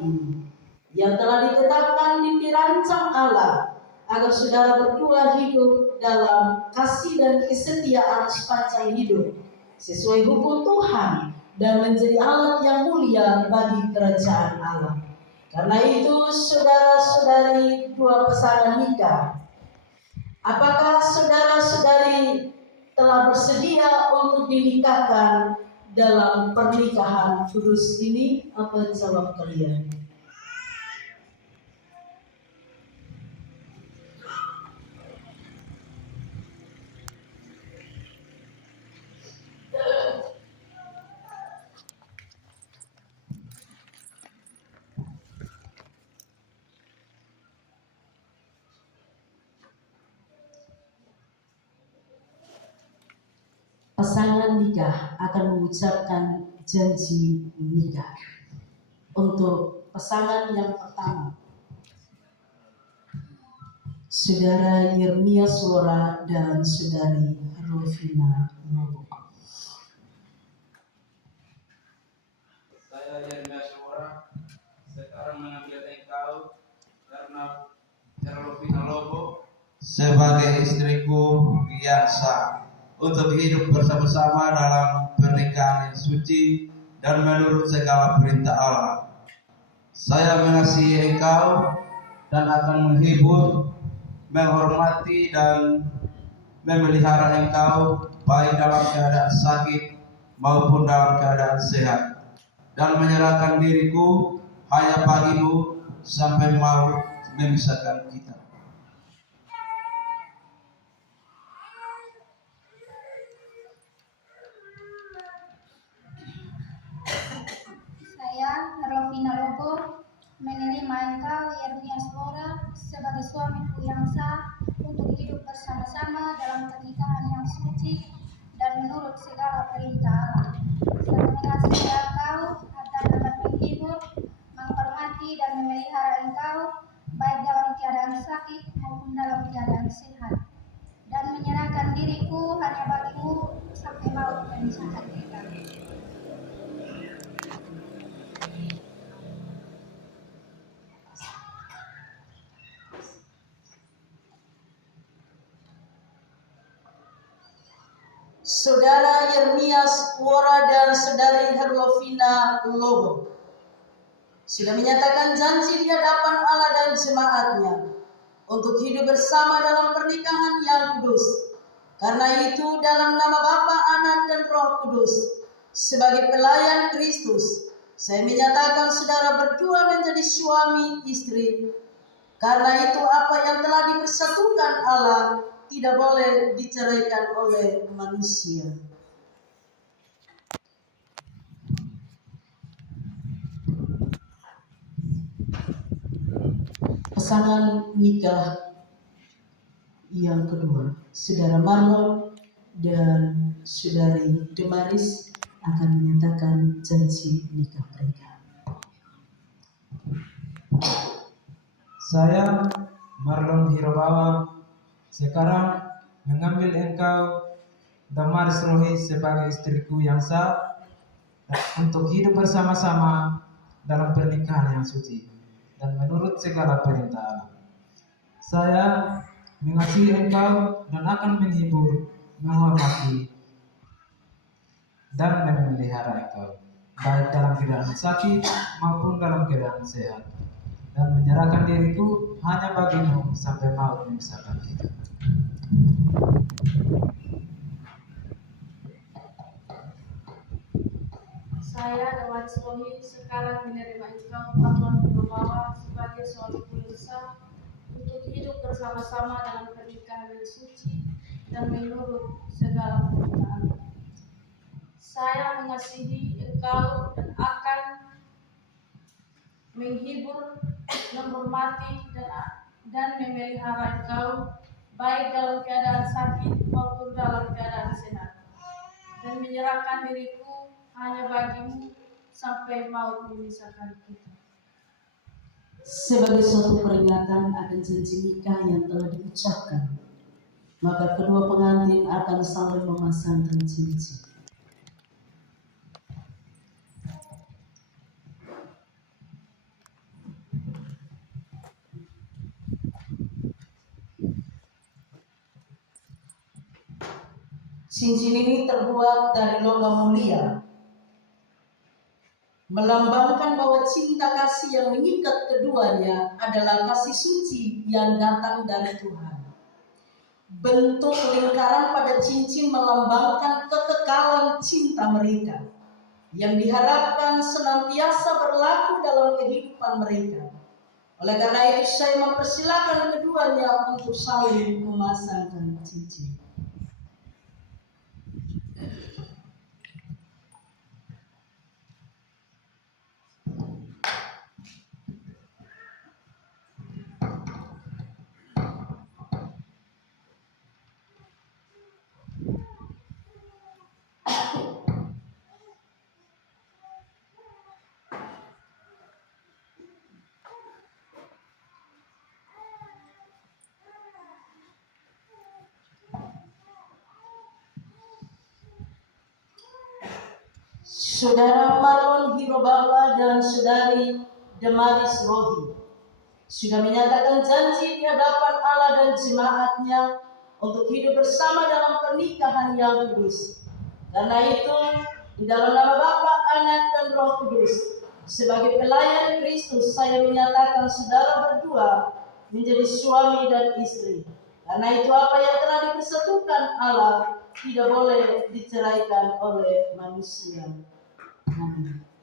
ini, yang telah ditetapkan dan dirancang Allah agar saudara berdua hidup dalam kasih dan kesetiaan sepanjang hidup sesuai hukum Tuhan dan menjadi alat yang mulia bagi kerajaan Allah. Karena itu, saudara-saudari dua pasangan nikah, apakah saudara-saudari telah bersedia untuk dinikahkan dalam pernikahan kudus ini? Apa jawab kalian? Pasangan nikah akan mengucapkan janji nikah. Untuk pasangan yang pertama, Saudara Yernia Suara dan Saudari Rufina Lobo. Saya Yernia Suara sekarang mengambil engkau karena Rufina Lobo sebagai istriku yang sah, untuk hidup bersama-sama dalam pernikahan yang suci dan menurut segala perintah Allah. Saya mengasihi engkau dan akan menghibur, menghormati dan memelihara engkau baik dalam keadaan sakit maupun dalam keadaan sehat, dan menyerahkan diriku hanya bagimu sampai maut memisahkan kita. Saya, Rufina Lobo, menerima engkau, Yernia Suara, sebagai suamiku yang sah, untuk hidup bersama-sama dalam pernikahan yang suci dan menurut segala perintah Allah. Saya mengasihi engkau dan dapat menghibur, menghormati dan memelihara engkau baik dalam keadaan sakit maupun dalam keadaan sehat, dan menyerahkan diriku hanya bagimu sampai maut memisahkan kita. Saudara Yernia Suara dan Saudari Herlovina Lobo sudah menyatakan janji di hadapan Allah dan jemaatnya untuk hidup bersama dalam pernikahan yang kudus. Karena itu, dalam nama Bapa, Anak, dan Roh Kudus, sebagai pelayan Kristus, saya menyatakan saudara berdua menjadi suami istri. Karena itu, apa yang telah dipersatukan Allah tidak boleh diceraikan oleh manusia. Pasangan nikah yang kedua, Saudara Marlon dan Saudari Demaris akan menyatakan janji nikah mereka. Saya, Marlon Hirobawa, sekarang mengambil engkau, Damaris Rohi, sebagai istriku yang sah, untuk hidup bersama-sama dalam pernikahan yang suci dan menurut segala perintah Allah. Saya mengasihi engkau dan akan menghibur, menghormati, dan memelihara engkau baik dalam keadaan sakit maupun dalam keadaan sehat, dan menyerahkan diriku hanya bagimu sampai maut memisahkan kita. Saya, Damaris Rohi, sekarang menerima engkau, Marlon Hirobawa, sebagai suamiku yang sah, untuk hidup bersama-sama dalam pernikahan yang suci dan menurut segala perintah Allah. Saya mengasihi engkau dan akan menghibur, menghormati dan memelihara engkau baik dalam keadaan sakit maupun dalam keadaan sehat, dan menyerahkan diriku hanya bagimu sampai maut memisahkan kita. Sebagai suatu peringatan akan janji nikah yang telah diucapkan, maka kedua pengantin akan saling memasangkan cincin. Cincin ini terbuat dari logam mulia, melambangkan bahwa cinta kasih yang mengikat keduanya adalah kasih suci yang datang dari Tuhan. Bentuk lingkaran pada cincin melambangkan kekekalan cinta mereka yang diharapkan senantiasa berlaku dalam kehidupan mereka. Oleh karena itu saya mempersilakan keduanya untuk saling memasangkan cincin. Saudara Marlon Hirobala dan Saudari Damaris Rohi sudah menyatakan janji di hadapan Allah dan jemaatnya untuk hidup bersama dalam pernikahan yang kudus. Karena itu, di dalam nama Bapa, Anak, dan Roh Kudus, sebagai pelayan Kristus, saya menyatakan saudara berdua menjadi suami dan istri. Karena itu apa yang telah dipersatukan Allah tidak boleh diceraikan oleh manusia. Amin.